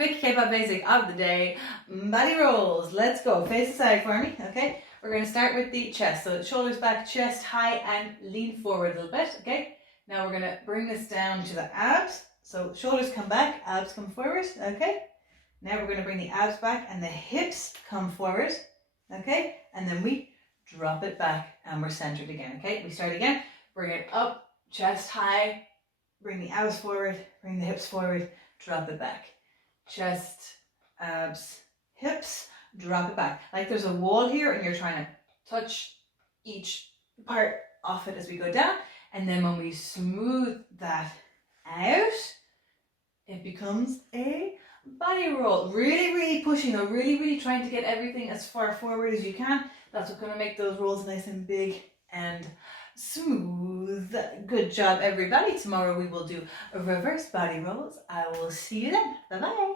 Quick K-pop basic of the day, body rolls. Let's go. Face aside for me, okay? We're going to start with the chest. So shoulders back, chest high, and lean forward a little bit, okay? Now we're going to bring this down to the abs. So shoulders come back, abs come forward, okay? Now we're going to bring the abs back and the hips come forward, okay? And then we drop it back and we're centered again, okay? We start again, bring it up, chest high, bring the abs forward, bring the hips forward, drop it back. Chest, abs, hips, drop it back. Like there's a wall here and you're trying to touch each part off it as we go down. And then when we smooth that out, it becomes a body roll. Really, really pushing though, really trying to get everything as far forward as you can. That's what's going to make those rolls nice and big and smooth. Good job, everybody. Tomorrow we will do reverse body rolls. I will see you then. Bye-bye.